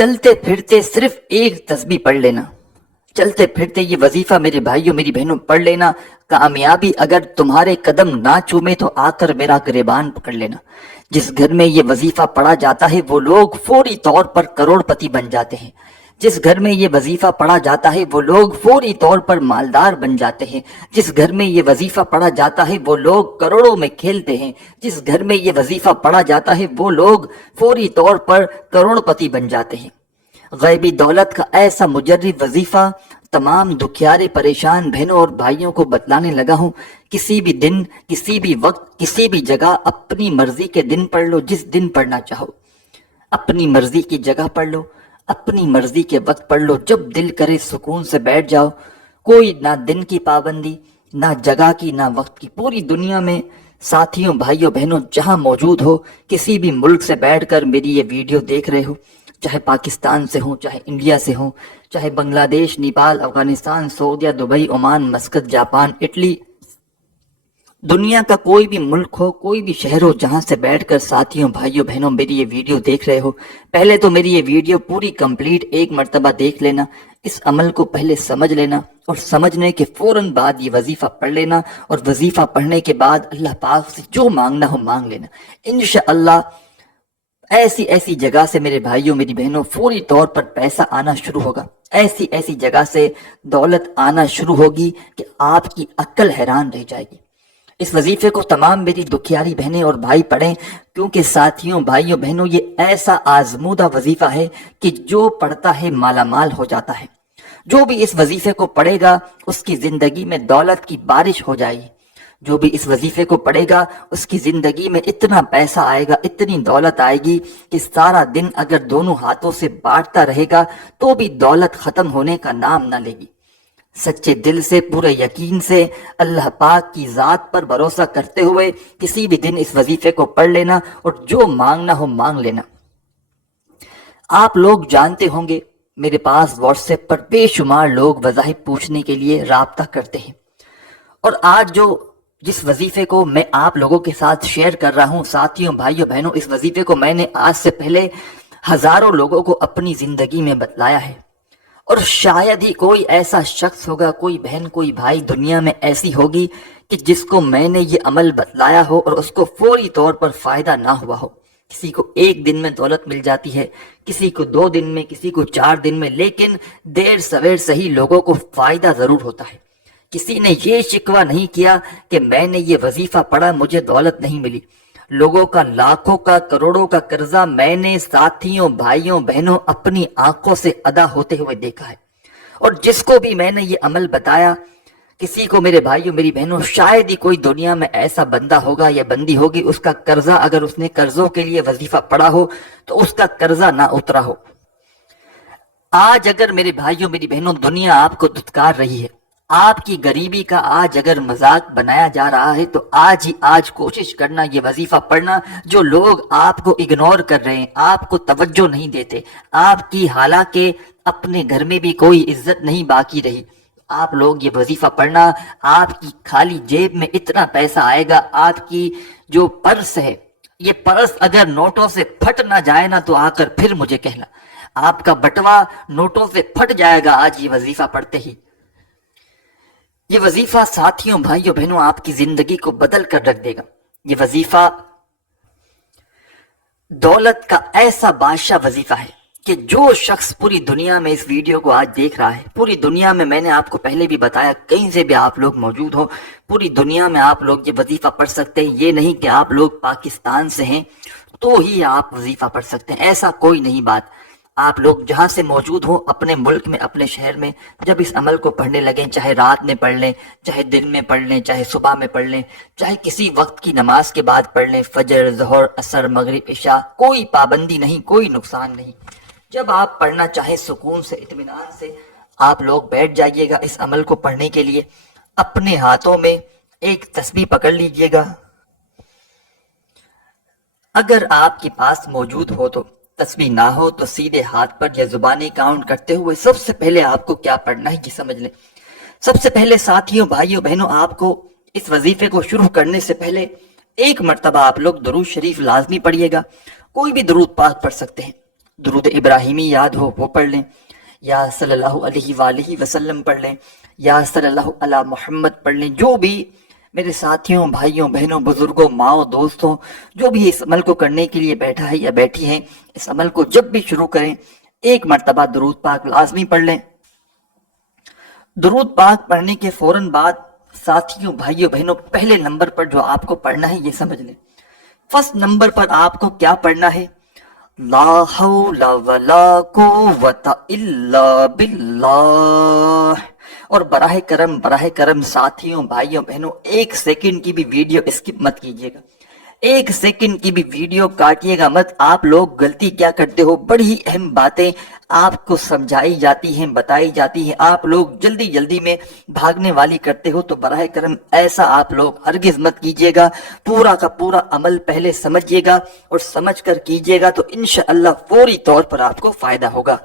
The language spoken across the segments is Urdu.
چلتے پھرتے صرف ایک تسبیح پڑھ لینا، چلتے پھرتے یہ وظیفہ میرے بھائیوں میری بہنوں پڑھ لینا. کامیابی اگر تمہارے قدم نہ چومے تو آ کر میرا گریبان پکڑ لینا. جس گھر میں یہ وظیفہ پڑھا جاتا ہے وہ لوگ فوری طور پر کروڑ پتی بن جاتے ہیں. جس گھر میں یہ وظیفہ پڑھا جاتا ہے وہ لوگ فوری طور پر مالدار بن جاتے ہیں. جس گھر میں یہ وظیفہ پڑھا جاتا ہے وہ لوگ کروڑوں میں کھیلتے ہیں. جس گھر میں یہ وظیفہ پڑھا جاتا ہے وہ لوگ فوری طور پر کروڑ پتی بن جاتے ہیں. غیبی دولت کا ایسا مجرب وظیفہ تمام دکھیارے پریشان بہنوں اور بھائیوں کو بتلانے لگا ہوں. کسی بھی دن، کسی بھی وقت، کسی بھی جگہ اپنی مرضی کے دن پڑھ لو، جس دن پڑھنا چاہو. اپنی مرضی کی جگہ پڑھ لو، اپنی مرضی کے وقت پڑھ لو، جب دل کرے سکون سے بیٹھ جاؤ. کوئی نہ دن کی پابندی، نہ جگہ کی، نہ وقت کی. پوری دنیا میں ساتھیوں بھائیوں بہنوں جہاں موجود ہو، کسی بھی ملک سے بیٹھ کر میری یہ ویڈیو دیکھ رہے ہو، چاہے پاکستان سے ہوں، چاہے انڈیا سے ہوں، چاہے بنگلہ دیش، نیپال، افغانستان، سعودیہ، Dubai, Oman, Muscat, Japan, Italy, دنیا کا کوئی بھی ملک ہو، کوئی بھی شہر ہو، جہاں سے بیٹھ کر ساتھیوں بھائیوں بہنوں میری یہ ویڈیو دیکھ رہے ہو، پہلے تو میری یہ ویڈیو پوری کمپلیٹ ایک مرتبہ دیکھ لینا. اس عمل کو پہلے سمجھ لینا اور سمجھنے کے فوراً بعد یہ وظیفہ پڑھ لینا. اور وظیفہ پڑھنے کے بعد اللہ پاک سے جو مانگنا ہو مانگ لینا. انشاءاللہ ایسی ایسی جگہ سے میرے بھائیوں میری بہنوں فوری طور پر پیسہ آنا شروع ہوگا. ایسی ایسی جگہ سے دولت آنا شروع ہوگی کہ آپ کی عقل حیران رہ جائے گی. اس وظیفے کو تمام میری دکھیاری بہنیں اور بھائی پڑھیں، کیونکہ ساتھیوں بھائیوں بہنوں یہ ایسا آزمودہ وظیفہ ہے کہ جو پڑھتا ہے مالا مال ہو جاتا ہے. جو بھی اس وظیفے کو پڑھے گا اس کی زندگی میں دولت کی بارش ہو جائے گی. جو بھی اس وظیفے کو پڑھے گا اس کی زندگی میں اتنا پیسہ آئے گا، اتنی دولت آئے گی کہ سارا دن اگر دونوں ہاتھوں سے بانٹتا رہے گا تو بھی دولت ختم ہونے کا نام نہ لے گی. سچے دل سے، پورے یقین سے، اللہ پاک کی ذات پر بھروسہ کرتے ہوئے کسی بھی دن اس وظیفے کو پڑھ لینا اور جو مانگنا ہو مانگ لینا. آپ لوگ جانتے ہوں گے میرے پاس واٹس ایپ پر بے شمار لوگ وظائف پوچھنے کے لیے رابطہ کرتے ہیں، اور آج جس وظیفے کو میں آپ لوگوں کے ساتھ شیئر کر رہا ہوں، ساتھیوں بھائیوں بہنوں، اس وظیفے کو میں نے آج سے پہلے ہزاروں لوگوں کو اپنی زندگی میں بتلایا ہے. اور شاید ہی کوئی ایسا شخص ہوگا، کوئی بہن، کوئی بھائی دنیا میں ایسی ہوگی کہ جس کو میں نے یہ عمل بتلایا ہو اور اس کو فوری طور پر فائدہ نہ ہوا ہو. کسی کو ایک دن میں دولت مل جاتی ہے، کسی کو 2 دن میں، کسی کو 4 دن میں، لیکن دیر سویر صحیح لوگوں کو فائدہ ضرور ہوتا ہے. کسی نے یہ شکوہ نہیں کیا کہ میں نے یہ وظیفہ پڑھا مجھے دولت نہیں ملی. لوگوں کا لاکھوں کا کروڑوں کا قرضہ میں نے ساتھیوں بھائیوں بہنوں اپنی آنکھوں سے ادا ہوتے ہوئے دیکھا ہے. اور جس کو بھی میں نے یہ عمل بتایا، کسی کو میرے بھائیوں میری بہنوں شاید ہی کوئی دنیا میں ایسا بندہ ہوگا یا بندی ہوگی اس کا قرضہ، اگر اس نے قرضوں کے لیے وظیفہ پڑھا ہو تو اس کا قرضہ نہ اترا ہو. آج اگر میرے بھائیوں میری بہنوں دنیا آپ کو دھتکار رہی ہے، آپ کی غریبی کا آج اگر مذاق بنایا جا رہا ہے، تو آج کوشش کرنا یہ وظیفہ پڑھنا. جو لوگ آپ کو اگنور کر رہے ہیں، آپ کو توجہ نہیں دیتے، آپ کی حالانکہ اپنے گھر میں بھی کوئی عزت نہیں باقی رہی، آپ لوگ یہ وظیفہ پڑھنا، آپ کی خالی جیب میں اتنا پیسہ آئے گا. آپ کی جو پرس ہے، یہ پرس اگر نوٹوں سے پھٹ نہ جائے نا تو آ کر پھر مجھے کہنا. آپ کا بٹوا نوٹوں سے پھٹ جائے گا آج یہ وظیفہ پڑھتے ہی. یہ وظیفہ ساتھیوں بھائیوں بہنوں آپ کی زندگی کو بدل کر رکھ دے گا. یہ وظیفہ دولت کا ایسا بادشاہ وظیفہ ہے کہ جو شخص پوری دنیا میں اس ویڈیو کو آج دیکھ رہا ہے، پوری دنیا میں نے آپ کو پہلے بھی بتایا، کہیں سے بھی آپ لوگ موجود ہو، پوری دنیا میں آپ لوگ یہ وظیفہ پڑھ سکتے ہیں. یہ نہیں کہ آپ لوگ پاکستان سے ہیں تو ہی آپ وظیفہ پڑھ سکتے ہیں، ایسا کوئی نہیں بات. آپ لوگ جہاں سے موجود ہوں اپنے ملک میں، اپنے شہر میں، جب اس عمل کو پڑھنے لگیں، چاہے رات میں پڑھ لیں، چاہے دن میں پڑھ لیں، چاہے صبح میں پڑھ لیں، چاہے کسی وقت کی نماز کے بعد پڑھ لیں، فجر، ظہر، عصر، مغرب، عشاء، کوئی پابندی نہیں، کوئی نقصان نہیں. جب آپ پڑھنا چاہیں سکون سے، اطمینان سے، آپ لوگ بیٹھ جائیے گا اس عمل کو پڑھنے کے لیے. اپنے ہاتھوں میں ایک تسبیح پکڑ لیجئے گا، اگر آپ کے پاس موجود ہو تو. تسبیح نہ ہو تو سیدھے ہاتھ پر یا زبانی کاؤنٹ کرتے ہوئے سب سے پہلے آپ کو کیا پڑھنا ہے یہ سمجھ لیں. سب سے پہلے ساتھیوں بھائیوں بہنوں آپ کو اس وظیفے کو شروع کرنے سے پہلے ایک مرتبہ آپ لوگ درود شریف لازمی پڑھیے گا. کوئی بھی درود پاک پڑھ سکتے ہیں. درود ابراہیمی یاد ہو وہ پڑھ لیں، یا صلی اللہ علیہ وآلہ وسلم پڑھ لیں، یا صلی اللہ علی محمد پڑھ لیں۔ جو بھی میرے ساتھیوں، بھائیوں، بہنوں، بزرگوں، ماؤں، دوستوں، جو بھی اس عمل کو کرنے کے لیے بیٹھا ہے یا بیٹھی ہیں، اس عمل کو جب بھی شروع کریں ایک مرتبہ درود پاک لازمی پڑھ لیں۔ درود پاک پڑھنے کے فوراً بعد ساتھیوں، بھائیوں، بہنوں، پہلے نمبر پر جو آپ کو پڑھنا ہے یہ سمجھ لیں۔ فرسٹ نمبر پر آپ کو کیا پڑھنا ہے؟ لا حول ولا قوت الا باللہ۔ اور براہ کرم ساتھیوں، بھائیوں، بہنوں، ایک سیکنڈ کی بھی ویڈیو اسکپ مت کیجیے گا، ایک سیکنڈ کی بھی ویڈیو کاٹیے گا مت۔ آپ لوگ غلطی کیا کرتے ہو، بڑی ہی اہم باتیں آپ کو سمجھائی جاتی ہیں، بتائی جاتی ہیں، آپ لوگ جلدی میں بھاگنے والی کرتے ہو، تو براہ کرم ایسا آپ لوگ ہرگز مت کیجیے گا۔ پورا کا پورا عمل پہلے سمجھیے گا اور سمجھ کر کیجیے گا تو انشاءاللہ فوری طور پر آپ کو فائدہ ہوگا۔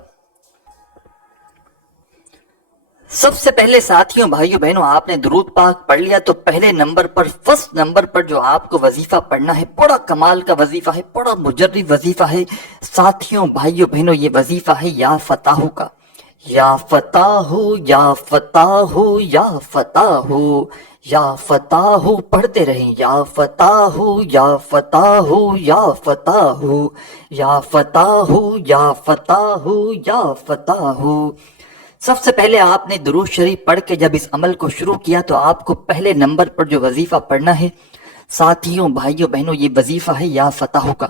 سب سے پہلے ساتھیوں، بھائیوں، بہنوں، آپ نے درود پاک پڑھ لیا تو پہلے نمبر پر، فرسٹ نمبر پر جو آپ کو وظیفہ پڑھنا ہے، بڑا کمال کا وظیفہ ہے، بڑا مجرب وظیفہ ہے ساتھیوں، بھائیوں، بہنوں، یہ وظیفہ ہے یا فتح کا۔ یا فتح ہو، یا فتح ہو، یا فتح ہو، یا فتح ہو، پڑھتے رہیں، یا فتح ہو، یا فتح ہو، یا فتح ہو، یا فتح ہو، یا فتح ہو، یا فتح ہو۔ سب سے پہلے آپ نے درود شریف پڑھ کے جب اس عمل کو شروع کیا تو آپ کو پہلے نمبر پر جو وظیفہ پڑھنا ہے ساتھیوں، بھائیوں، بہنوں، یہ وظیفہ ہے یا فتح کا۔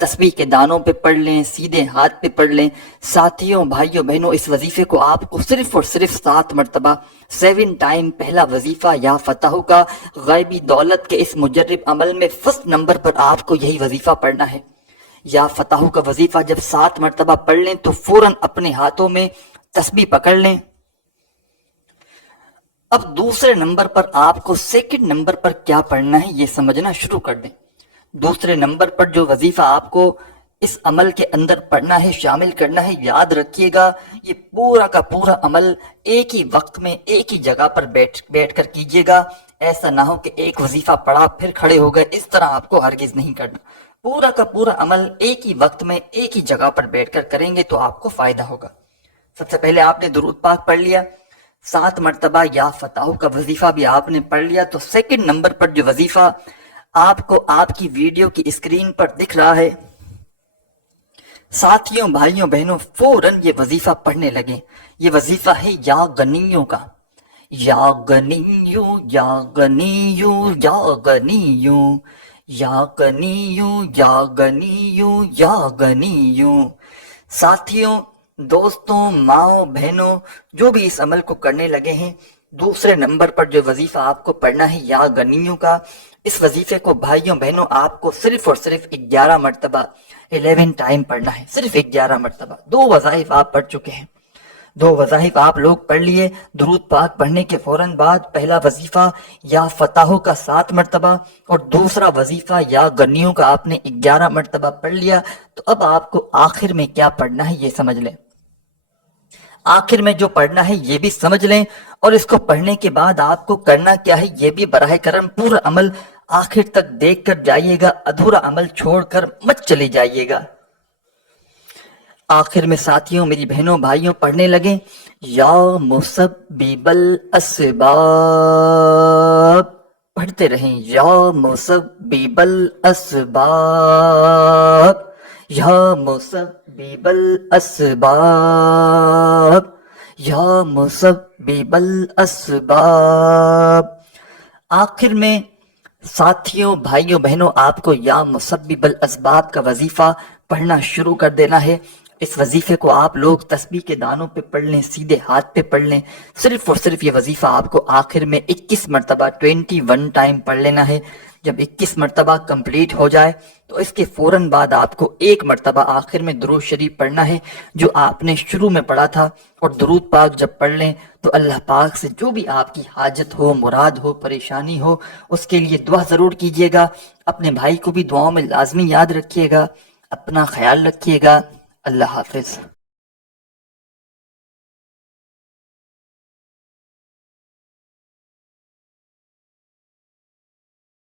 تسبیح کے دانوں پہ پڑھ لیں، سیدھے ہاتھ پہ پڑھ لیں۔ ساتھیوں، بھائیوں، بہنوں، اس وظیفے کو آپ کو صرف اور صرف 7 مرتبہ 7 ٹائم پہلا وظیفہ یا فتح کا غیبی دولت کے اس مجرب عمل میں فرسٹ نمبر پر آپ کو یہی وظیفہ پڑھنا ہے۔ یا فتح کا وظیفہ جب 7 مرتبہ پڑھ لیں تو فوراً اپنے ہاتھوں میں تسبیح پکڑ لیں۔ اب دوسرے نمبر پر آپ کو سیکنڈ نمبر پر کیا پڑھنا ہے یہ سمجھنا شروع کر دیں۔ دوسرے نمبر پر جو وظیفہ آپ کو اس عمل کے اندر پڑھنا ہے، شامل کرنا ہے، یاد رکھیے گا یہ پورا کا پورا عمل ایک ہی وقت میں ایک ہی جگہ پر بیٹھ کر کیجیے گا۔ ایسا نہ ہو کہ ایک وظیفہ پڑھا پھر کھڑے ہو گئے، اس طرح آپ کو ہرگز نہیں کرنا۔ پورا کا پورا عمل ایک ہی وقت میں ایک ہی جگہ پر بیٹھ کر کریں گے تو آپ کو فائدہ ہوگا۔ سب سے پہلے آپ نے درود پاک پڑھ لیا، 7 مرتبہ یا فتح کا وظیفہ بھی آپ نے پڑھ لیا، تو سیکنڈ نمبر پر جو وظیفہ آپ کو آپ کی ویڈیو کی اسکرین پر دکھ رہا ہے، ساتھیوں، بھائیوں، بہنوں، فوراً یہ وظیفہ پڑھنے لگیں۔ یہ وظیفہ ہے یا غنیوں کا۔ یا غنیوں، یا غنیوں، یا غنیوں، یا غنیوں، یا غنیوں، یا غنیوں۔ ساتھیوں، دوستوں، ماؤں، بہنوں، جو بھی اس عمل کو کرنے لگے ہیں، دوسرے نمبر پر جو وظیفہ آپ کو پڑھنا ہے یا غنیوں کا، اس وظیفے کو بھائیوں، بہنوں، آپ کو صرف اور صرف 11 مرتبہ 11 ٹائم پڑھنا ہے، صرف 11 مرتبہ۔ 2 وظائف آپ پڑھ چکے ہیں، 2 وظائف آپ لوگ پڑھ لیے۔ درود پاک پڑھنے کے فوراً بعد پہلا وظیفہ یا فتح کا 7 مرتبہ اور دوسرا وظیفہ یا غنیوں کا آپ نے 11 مرتبہ پڑھ لیا، تو اب آپ کو آخر میں کیا پڑھنا ہے یہ سمجھ لیں۔ آخر میں جو پڑھنا ہے یہ بھی سمجھ لیں، اور اس کو پڑھنے کے بعد آپ کو کرنا کیا ہے یہ بھی براہ کرم پورا عمل آخر تک دیکھ کر جائیے گا، ادھورا عمل چھوڑ کر مت چلے جائیے گا۔ آخر میں ساتھیوں، میری بہنوں، بھائیوں، پڑھنے لگیں، یا مسبب الاسباب، پڑھتے رہیں، یا مسبب الاسباب، یا مسبب الاسباب، یا مسبب الاسباب۔ آخر میں ساتھیوں، بھائیوں، بہنوں، آپ کو یا مسبب الاسباب کا وظیفہ پڑھنا شروع کر دینا ہے۔ اس وظیفے کو آپ لوگ تسبیح کے دانوں پہ پڑھ لیں، سیدھے ہاتھ پہ پڑھ لیں۔ صرف اور صرف یہ وظیفہ آپ کو آخر میں 21 مرتبہ 21 ٹائم پڑھ لینا ہے۔ جب 21 مرتبہ کمپلیٹ ہو جائے تو اس کے فوراً بعد آپ کو 1 مرتبہ آخر میں درود شریف پڑھنا ہے جو آپ نے شروع میں پڑھا تھا، اور درود پاک جب پڑھ لیں تو اللہ پاک سے جو بھی آپ کی حاجت ہو، مراد ہو، پریشانی ہو، اس کے لیے دعا ضرور کیجیے گا۔ اپنے بھائی کو بھی دعاؤں میں لازمی یاد رکھیے گا۔ اپنا خیال رکھیے گا۔ اللہ حافظ۔